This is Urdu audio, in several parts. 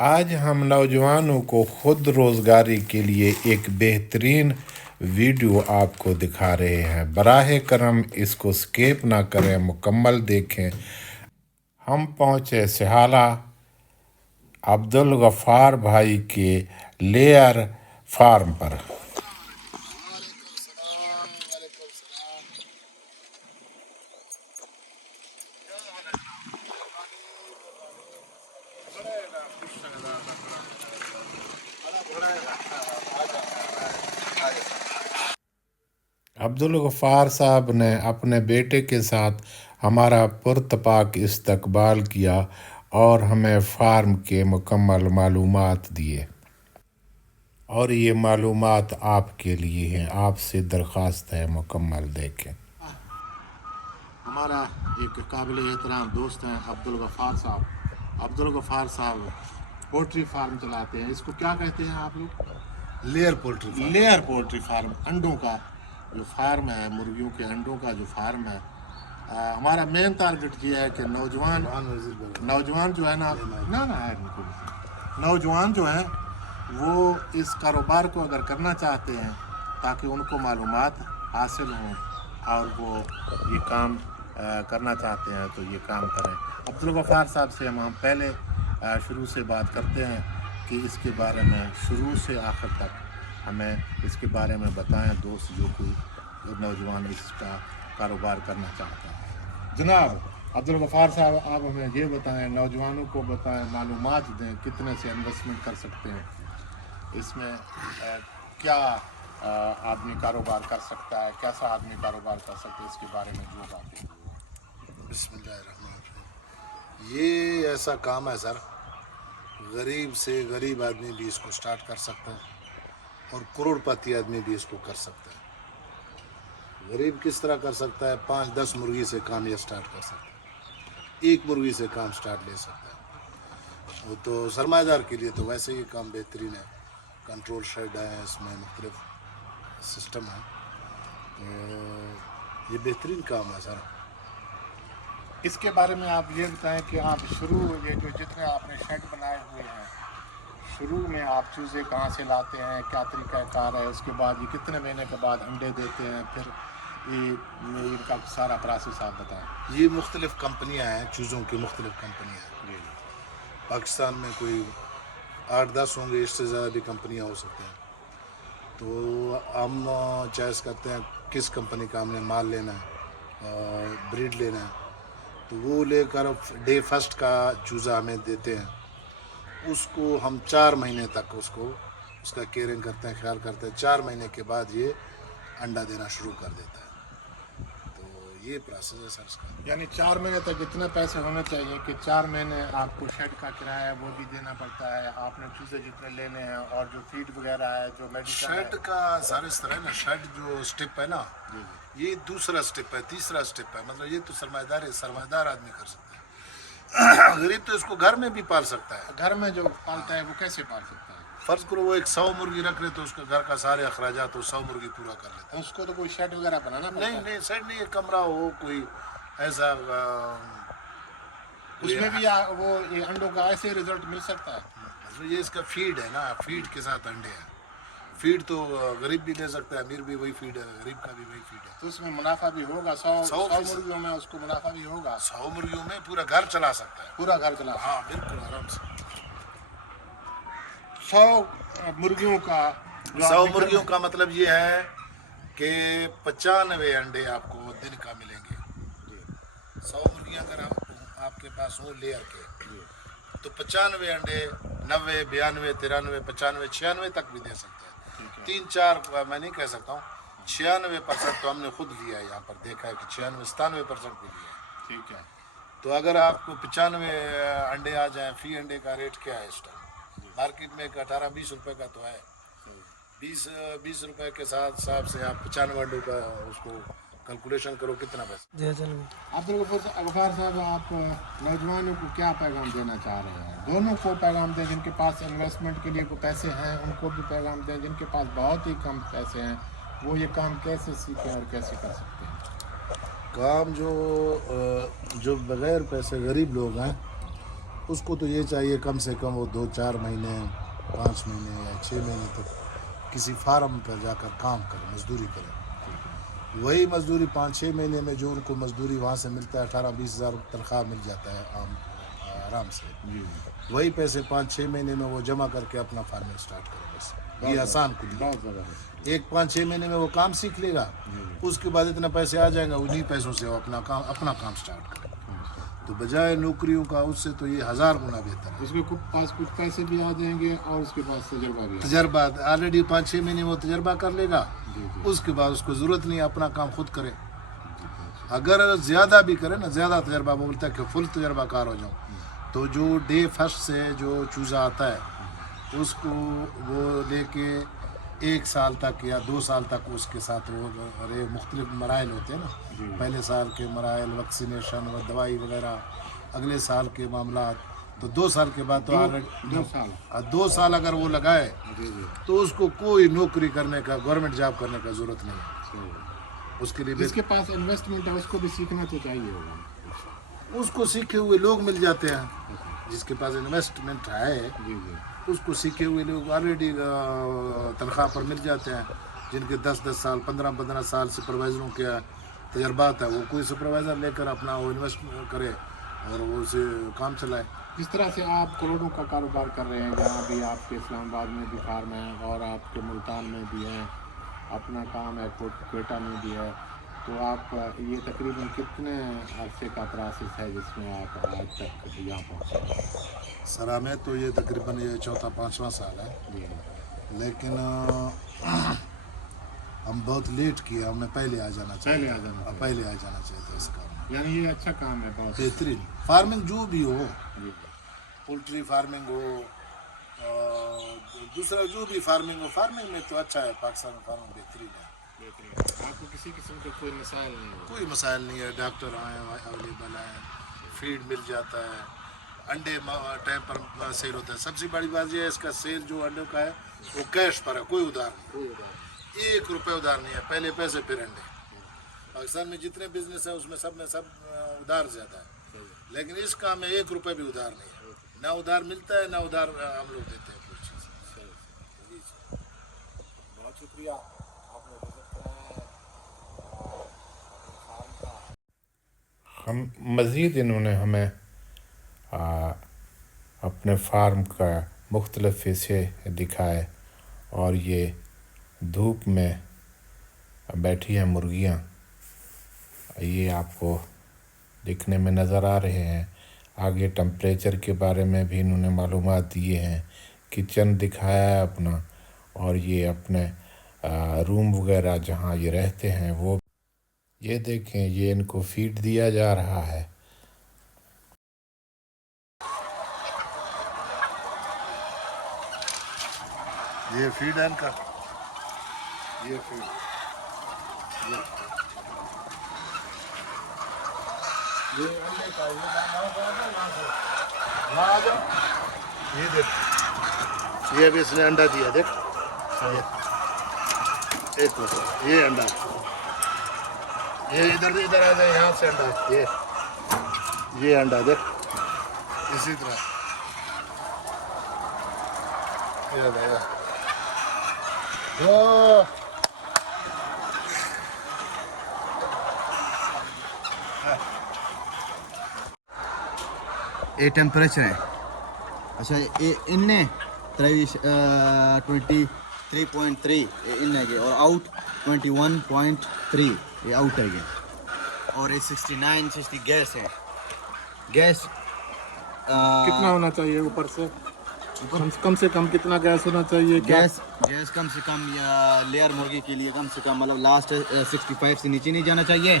آج ہم نوجوانوں کو خود روزگاری کے لیے ایک بہترین ویڈیو آپ کو دکھا رہے ہیں۔ براہ کرم اس کو سکپ نہ کریں، مکمل دیکھیں۔ ہم پہنچے سہالہ عبدالغفار بھائی کے لیئر فارم پر۔ عبدالغفار صاحب نے اپنے بیٹے کے ساتھ ہمارا پرتپاک استقبال کیا اور ہمیں فارم کے مکمل معلومات دیے، اور یہ معلومات آپ کے لیے ہیں۔ آپ سے درخواست ہے مکمل دیکھیں۔ ہمارا ایک قابل احترام دوست ہیں عبدالغفار صاحب۔ عبدالغفار صاحب پولٹری فارم چلاتے ہیں۔ اس کو کیا کہتے ہیں آپ لوگ؟ Layer poultry farm. Layer poultry farm, انڈوں کا جو فارم ہے، مرغیوں کے انڈوں کا جو فارم ہے۔ ہمارا مین ٹارگٹ یہ ہے کہ نوجوان جو ہے نوجوان جو ہیں وہ اس کاروبار کو اگر کرنا چاہتے ہیں تاکہ ان کو معلومات حاصل ہوں اور وہ یہ کام کرنا چاہتے ہیں تو یہ کام کریں۔ عبدالغفار صاحب سے ہم پہلے شروع سے بات کرتے ہیں کہ اس کے بارے میں شروع سے آخر تک ہمیں اس کے بارے میں بتائیں، دوست جو کوئی نوجوان اس کا کاروبار کرنا چاہتا ہے۔ جناب عبدالغفار صاحب، آپ ہمیں یہ بتائیں، نوجوانوں کو بتائیں، معلومات دیں کتنے سے انویسٹمنٹ کر سکتے ہیں، اس میں کیا آدمی کاروبار کر سکتا ہے، کیسا آدمی کاروبار کر سکتا ہے، اس کے بارے میں جو باتیں۔ بسم اللہ الرحمن الرحیم۔ یہ ایسا کام ہے سر، غریب سے غریب آدمی بھی اس کو سٹارٹ کر سکتا ہے اور کروڑ پتی آدمی بھی اس کو کر سکتا ہے۔ غریب کس طرح کر سکتا ہے؟ 5-10 مرغی سے کام یہ سٹارٹ کر سکتا ہے، ایک مرغی سے کام سٹارٹ لے سکتا ہے۔ وہ تو سرمایہ دار کے لیے تو ویسے ہی کام بہترین ہے، کنٹرول شیڈ ہے، اس میں مختلف سسٹم ہے، تو یہ بہترین کام ہے سر۔ اس کے بارے میں آپ یہ بتائیں کہ آپ یہ جو جتنے آپ نے شیڈ بنائے ہوئے ہیں، شروع میں آپ چوزے کہاں سے لاتے ہیں، کیا طریقہ کار ہے، اس کے بعد یہ کتنے مہینے کے بعد انڈے دیتے ہیں، پھر ان کا سارا پروسیس آپ بتائیں۔ یہ مختلف کمپنیاں ہیں، چوزوں کی مختلف کمپنیاں ہیں۔ پاکستان میں کوئی 8-10 ہوں گے، اس سے زیادہ بھی کمپنیاں ہو سکتے ہیں۔ تو ہم چوائس کرتے ہیں کس کمپنی کا ہم نے مال لینا ہے، بریڈ لینا ہے، تو وہ لے کر ڈے فرسٹ کا چوزہ ہمیں دیتے ہیں۔ اس کو ہم 4 مہینے تک اس کا کیئرنگ کرتے ہیں، خیال کرتے ہیں۔ 4 مہینے کے بعد یہ انڈا دینا شروع کر دیتا ہے۔ تو یہ پروسیس ہے سر اس کا۔ یعنی 4 مہینے تک اتنے پیسے ہونے چاہیے کہ 4 مہینے آپ کو شیڈ کا کرایہ ہے وہ بھی دینا پڑتا ہے، آپ نے چوزے جتنے لینے ہیں، اور جو فیڈ وغیرہ ہے، جو میڈیسن ہے۔ شیڈ کا سر اس طرح ہے نا، شیڈ جو سٹیپ ہے نا، یہ دوسرا سٹیپ ہے، تیسرا سٹیپ ہے۔ مطلب یہ تو سرمایہ دار آدمی کر سکتا ہے، غریب تو اس کو گھر میں بھی پال سکتا ہے۔ گھر میں جو پالتا ہے وہ کیسے پال سکتا ہے؟ فرض کرو وہ 100 مرغی رکھ لے تو اس کا گھر کا سارے اخراجات وہ 100 مرغی پورا کر لیتا ہے۔ اس کو تو کوئی شیڈ وغیرہ بنانا پڑتا ہے؟ نہیں شیڈ نہیں، ایک کمرہ ہو کوئی ایسا، اس میں بھی وہ یہ انڈوں کا ایسے رزلٹ مل سکتا ہے؟ یہ اس کا فیڈ ہے نا، فیڈ کے ساتھ انڈے ہیں۔ فیڈ تو غریب بھی لے سکتا ہے، امیر بھی وہی فیڈ ہے، غریب کا بھی وہی فیڈ ہے۔ تو اس میں منافع بھی ہوگا، 100 مرغیوں میں اس کو منافع بھی ہوگا؟ 100 مرغیوں میں پورا گھر چلا سکتا ہے، پورا گھر چلا؟ ہاں بالکل آرام سے۔ 100 مرغیوں کا 100 مرغیوں کا مطلب یہ ہے کہ 95 انڈے آپ کو دن کا ملیں گے۔ 100 مرغیاں اگر آپ کے پاس ہوں لیئر کے، تو 95 انڈے 90 92 93 95 96 تک بھی دے سکتے ہیں۔ 3-4 میں نہیں کہہ سکتا ہوں، 96% تو ہم نے خود لیا ہے، یہاں پر دیکھا ہے کہ 96-97% بھی لیا ہے۔ ٹھیک ہے۔ تو اگر آپ کو 95 انڈے آ جائیں، فی انڈے کا ریٹ کیا ہے اس ٹائم مارکیٹ میں؟ 18-20 روپے کا تو ہے۔ 20 روپے کے ساتھ حساب سے آپ 95 انڈوں کا اس کو کیلکولیشن کرو کتنا پیسہ۔ عبدالغفار صاحب، آپ نوجوانوں کو کیا پیغام دینا چاہ رہے ہیں؟ دونوں کو پیغام دیں، جن کے پاس انویسٹمنٹ کے لیے کوئی پیسے ہیں ان کو بھی پیغام دیں، جن کے پاس بہت ہی کم پیسے ہیں وہ یہ کام کیسے سیکھیں اور کیسے کر سکتے ہیں؟ کام جو بغیر پیسے غریب لوگ ہیں اس کو تو یہ چاہیے کم سے کم وہ 2-4 مہینے 5 مہینے یا 6 مہینے تک کسی فارم پر جا کر کام کرے, مزدوری کرے. وہی مزدوری 5-6 مہینے میں جو ان کو مزدوری وہاں سے ملتا ہے 18-20 ہزار تنخواہ مل جاتا ہے آرام سے, وہی پیسے 5-6 مہینے میں وہ جمع کر کے اپنا فارمنگ سٹارٹ کرے. بس یہ آسان کلی ہے. ایک 5-6 مہینے میں وہ کام سیکھ لے گا, اس کے بعد اتنا پیسے آ جائیں گا, انہیں پیسوں سے وہ اپنا کام سٹارٹ کرے. تو بجائے نوکریوں کا اس سے تو یہ 1000 گنا بہتر ہے. اس کے پاس کچھ پیسے بھی آ جائیں گے اور اس کے پاس تجربہ بھی. تجربہ آلریڈی 5-6 مہینے وہ تجربہ کر لے گا, اس کے بعد اس کو ضرورت نہیں اپنا کام خود کرے. اگر زیادہ بھی کرے نا, زیادہ تجربہ بولتا ہے کہ فل تجربہ کار ہو جاؤں, تو جو ڈے فرسٹ سے جو چوزہ آتا ہے اس کو وہ لے کے 1 سال تک یا 2 سال تک اس کے ساتھ وہ مختلف مراحل ہوتے ہیں نا, پہلے سال کے مراحل ویکسینیشن و دوائی وغیرہ, اگلے سال کے معاملات, تو 2 سال کے بعد تو 2 سال اگر وہ لگائے تو اس کو کوئی نوکری کرنے کا, گورنمنٹ جاب کرنے کا ضرورت نہیں ہے. اس کے لیے جس کے پاس انویسٹمنٹ ہے اس کو بھی سیکھنا تو چاہیے ہوگا. اس کو سیکھے ہوئے لوگ مل جاتے ہیں. جس کے پاس انویسٹمنٹ ہے اس کو سیکھے ہوئے لوگ آلریڈی تنخواہ پر مل جاتے ہیں, جن کے 10 سال 15 سال سپروائزروں کے تجربات ہے. وہ کوئی سپروائزر لے کر اپنا وہ انویسٹ کرے اور وہ اسے کام چلائے. جس طرح سے آپ کروڑوں کا کاروبار کر رہے ہیں, جہاں بھی آپ کے اسلام آباد میں بھی فارم ہے اور آپ کے ملتان میں بھی ہے, اپنا کام ہے کوئٹہ میں بھی ہے, تو آپ یہ تقریباً کتنے عرصے کا پروسیس ہے جس میں آپ آج تک یہاں پہنچے؟ سر ہمیں تو یہ تقریباً یہ 4-5واں سال ہے, لیکن ہم بہت لیٹ کیے. ہمیں پہلے آ جانا چاہیے تھا اس کام میں. یعنی یہ اچھا کام ہے, بہت بہترین. فارمنگ جو بھی ہو, پولٹری فارمنگ ہو, دوسرا جو بھی فارمنگ ہو, فارمنگ میں تو اچھا ہے. پاکستان میں فارمنگ بہترین ہے. آپ کو کسی قسم کے کوئی مسائل نہیں ہے؟ کوئی مسائل نہیں ہے. ڈاکٹر آئے اویلیبل ہیں, فیڈ مل جاتا ہے, انڈے ٹائم پر سیل ہوتا ہے. سب سے بڑی بات یہ ہے اس کا سیل جو انڈوں کا ہے وہ کیش پر ہے, کوئی ادھار نہیں, 1 روپے ادھار نہیں ہے. پہلے پیسے پھر انڈے. پاکستان میں جتنے بزنس ہیں اس میں سب ادھار زیادہ ہے, لیکن اس کام میں 1 روپے بھی ادھار نہیں ہے. نہ ادھار ملتا ہے نہ ادھار ہم لوگ دیتے ہیں کوئی چیز. بہت شکریہ. ہم مزید انہوں نے ہمیں اپنے فارم کا مختلف حصے دکھائے, اور یہ دھوپ میں بیٹھی ہیں مرغیاں, یہ آپ کو دکھنے میں نظر آ رہے ہیں. آگے ٹمپریچر کے بارے میں بھی انہوں نے معلومات دیے ہیں, کچن دکھایا ہے اپنا, اور یہ اپنے روم وغیرہ جہاں یہ رہتے ہیں وہ. یہ دیکھیں, یہ ان کو فیڈ دیا جا رہا ہے. یہ فیڈ ہے ان کا. یہ فیڈ یہ دیکھ, یہ ابھی اس نے انڈا دیا. دیکھ ایک منٹ, یہ انڈا, یہ ادھر آ جائے, یہاں سے انڈا, یہ انڈا دیکھ. اسی طرح یہ ٹیمپریچر ہے. اچھا ان نے 23.3 ان ہے اور آؤٹ 21.3 یہ آؤٹ ہے یہ, اور یہ 69-60 گیس ہے. گیس کتنا ہونا چاہیے اوپر سے؟ کم سے کم کتنا گیس ہونا چاہیے؟ گیس کم سے کم یا لیئر مرغی کے لیے کم سے کم مطلب لاسٹ 65 سے نیچے نہیں جانا چاہیے,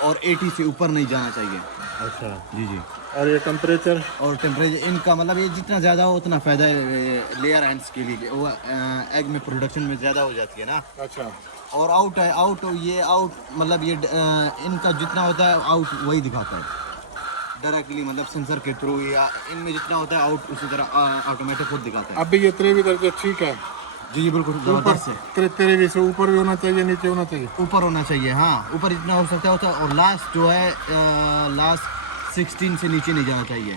اور 80 سے اوپر نہیں جانا چاہیے. اچھا جی. اور یہ ٹمپریچر ان کا مطلب یہ جتنا زیادہ ہو اتنا فائدہ ہے لیئر اینڈس کے لیے, وہ ایگ میں پروڈکشن میں زیادہ ہو جاتی ہے نا. اچھا. اور آؤٹ ہے, یہ آؤٹ مطلب یہ ان کا جتنا ہوتا ہے آؤٹ وہی دکھاتا ہے ڈائریکٹلی, مطلب سینسر کے تھرو, یا ان میں جتنا ہوتا ہے آؤٹ اسی طرح آٹومیٹک خود دکھاتا ہے. اب بھی یہ 23 درجے ٹھیک ہے؟ جی بالکل زبردست ہے. 23 سے اوپر بھی ہونا چاہیے, نیچے ہونا چاہیے؟ اوپر ہونا چاہیے, ہاں اوپر جتنا ہو سکتا ہے ہوتا ہے. اور لاسٹ جو ہے لاسٹ 16 سے نیچے نہیں جانا چاہیے.